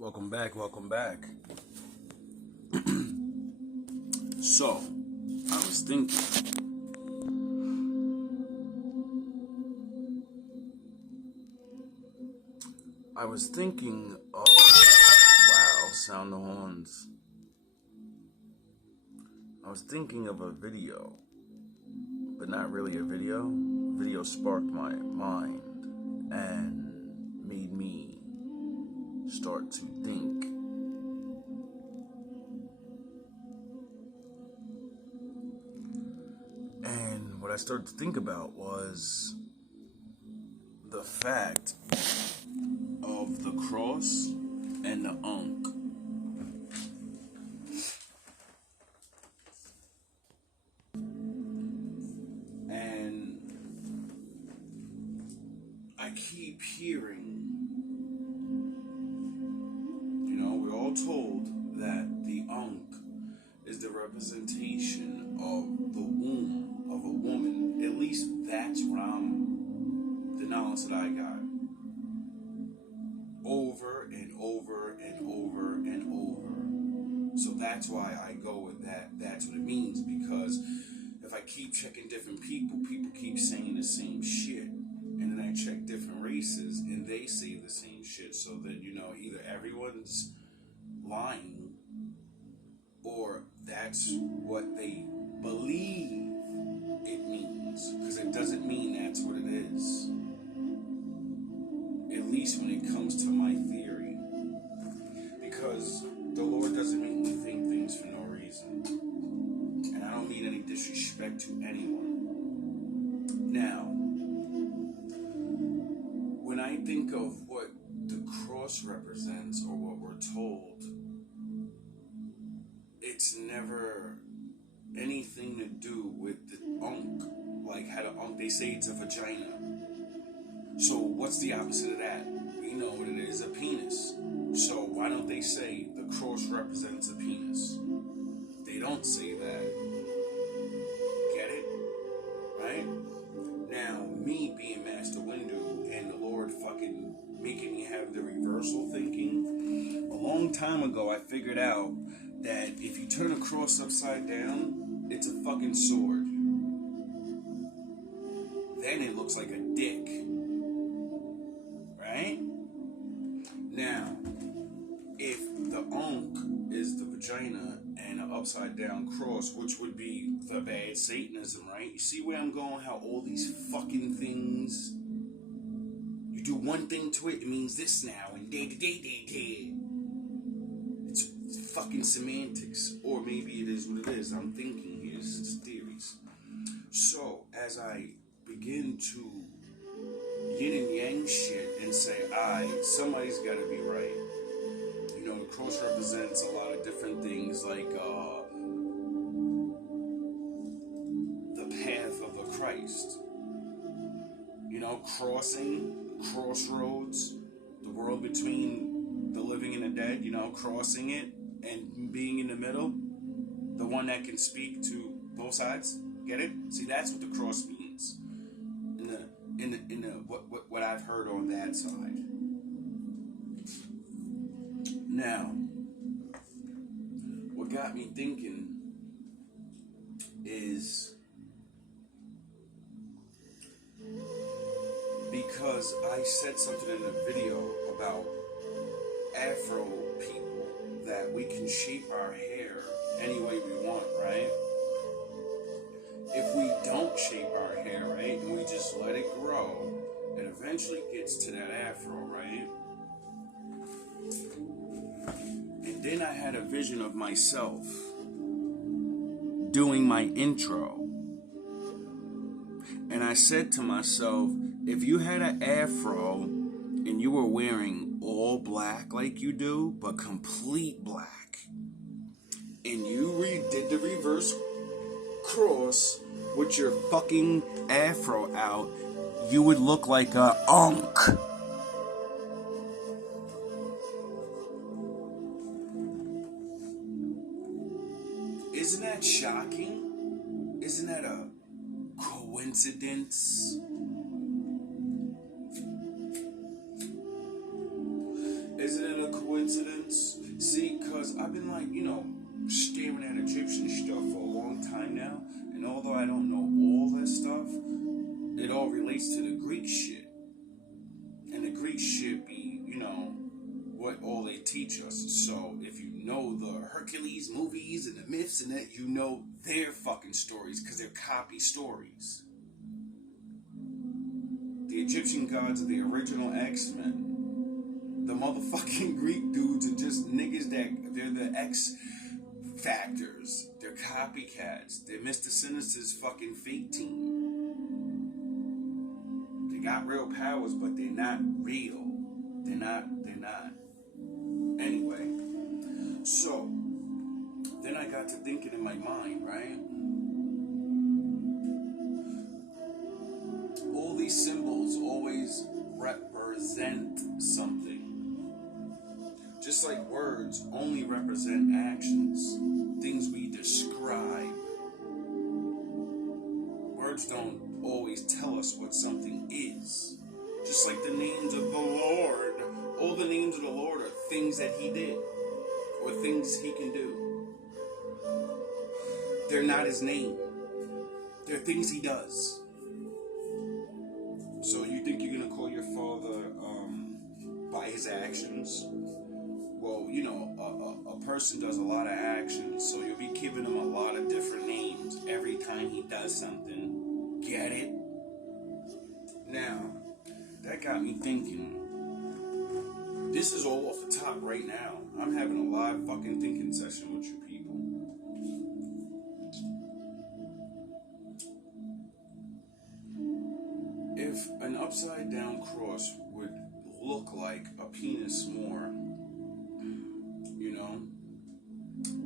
Welcome back. So, I was thinking. Of. Wow, sound the horns. I was thinking of a video, but not really a video. A video sparked my mind and made me start to think. And what I started to think about was the fact of the cross and the Ankh. And I keep hearing, we're all told that the Ankh is the representation of the womb of a woman. At least that's what the knowledge that I got. Over and over and over and over. So that's why I go with that. That's what it means, because if I keep checking different people keep saying the same shit. And then I check different races and they say the same shit. So that, either everyone's lying or that's what they believe it means. Because it doesn't mean that's what it is. At least when it comes to my theory. Because the Lord doesn't make me think things for no reason. And I don't mean any disrespect to anyone. Now, when I think of what the cross represents or what we're told, it's never anything to do with the Ankh. Like how the Ankh, they say it's a vagina. So what's the opposite of that? We know what it is, a penis. So why don't they say the cross represents a penis? They don't say that. Get it? Right? Now, me being Master Windu and the Lord fucking making me have the reversal thinking, a long time ago I figured out that if you turn a cross upside down, it's a fucking sword. Then it looks like a dick. Right? Now, if the Ankh is the vagina and an upside down cross, which would be the bad Satanism, right? You see where I'm going? How all these fucking things, you do one thing to it, it means this now, and day. It's fucking semantics. Or maybe it is what it is. I'm thinking here. It's just theories. So, as I begin to yin and yang shit and say, somebody's got to be right. The cross represents a lot of different things, like the path of the Christ. Crossing, crossroads, the world between the living and the dead. Crossing it and being in the middle, the one that can speak to both sides. Get it? See, that's what the cross means. In the what I've heard on that side. Now, what got me thinking is because I said something in the video about Afro people, that we can shape our hair any way we want, right? If we don't shape our hair, right, and we just let it grow, it eventually gets to that afro, right? And then I had a vision of myself doing my intro. And I said to myself, if you had an afro and you were wearing all black like you do, but complete black, and you did the reverse cross with your fucking afro out, you would look like a Ankh. Isn't that shocking? Isn't that a coincidence? Isn't it a coincidence? See, because I've been like, staring at Egyptian stuff for a long time now, and although I don't know all that stuff, it all relates to the Greek shit. And the Greek shit be, what all they teach us. So if you know the Hercules movies and the myths and that, you know their fucking stories, because they're copy stories. The Egyptian gods are the original X-Men. The motherfucking Greek dudes are just niggas they're the X-Factors. They're copycats. They're Mr. Sinister's fucking fake team. They got real powers, but they're not real. They're not. Anyway, so then I got to thinking in my mind, right? All these symbols always represent something. Just like words only represent actions, things we describe. Words don't always tell us what something is. Just like the names of the Lord. All the names of the Lord are things that he did. Or things he can do. They're not his name. They're things he does. So you think you're going to call your father by his actions? Well, a person does a lot of actions. So you'll be giving him a lot of different names every time he does something. Get it? Now, that got me thinking. This is all off the top right now. I'm having a live fucking thinking session with you people. If an upside down cross would look like a penis more,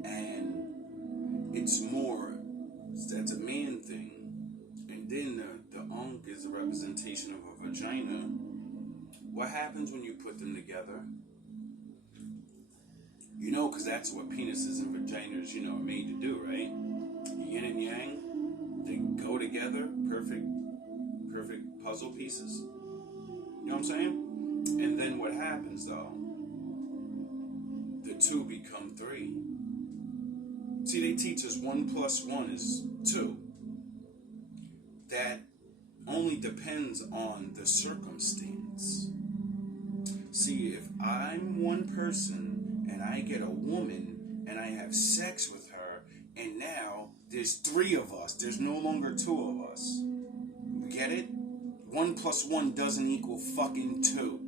and it's more, that's a man thing, and then the unk is a representation of a vagina. What happens when you put them together? Because that's what penises and vaginas, are made to do, right? Yin and yang, they go together, perfect puzzle pieces. You know what I'm saying? And then what happens, though? The two become three. See, they teach us 1 + 1 is 2. That only depends on the circumstance. See, if I'm one person and I get a woman and I have sex with her, and now there's 3 of us, there's no longer 2 of us. You get it? 1 + 1 doesn't equal fucking 2.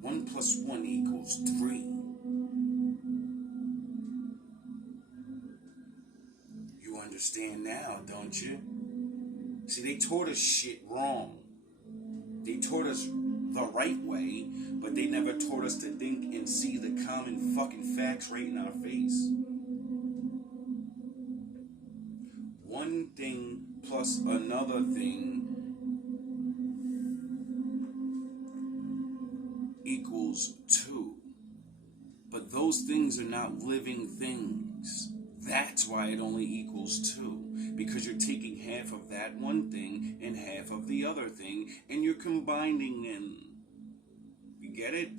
1 + 1 equals 3. You understand now, don't you? See, they taught us shit wrong. They taught us the right way, but they never taught us to think and see the common fucking facts right in our face. One thing plus another thing equals 2. But those things are not living things. That's why it only equals 2. Because you're taking half of that one thing and half of the other thing, and you're combining them. You get it?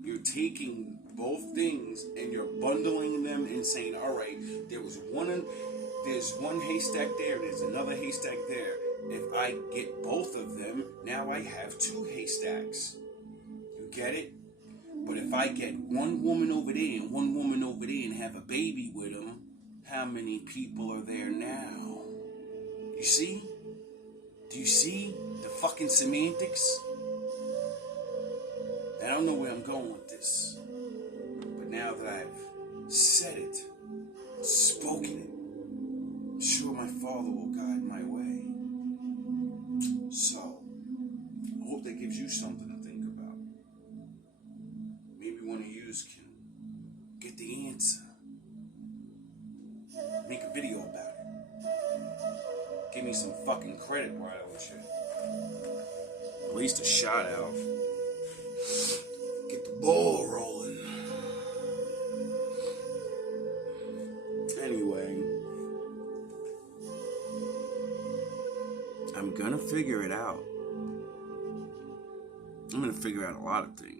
You're taking both things and you're bundling them and saying, all right, there's one haystack there, there's another haystack there. If I get both of them, now I have 2 haystacks. You get it? But if I get one woman over there and one woman over there and have a baby with them, how many people are there now? You see? Do you see the fucking semantics? I don't know where I'm going with this. But now that I've said it, spoken it, I'm sure my Father will guide my way. So, I hope that gives you something to think about. Maybe one of you can get the answer. Make a video about it. Give me some fucking credit while I was here. At least a shout out. Get the ball rolling. Anyway, I'm gonna figure it out. I'm gonna figure out a lot of things.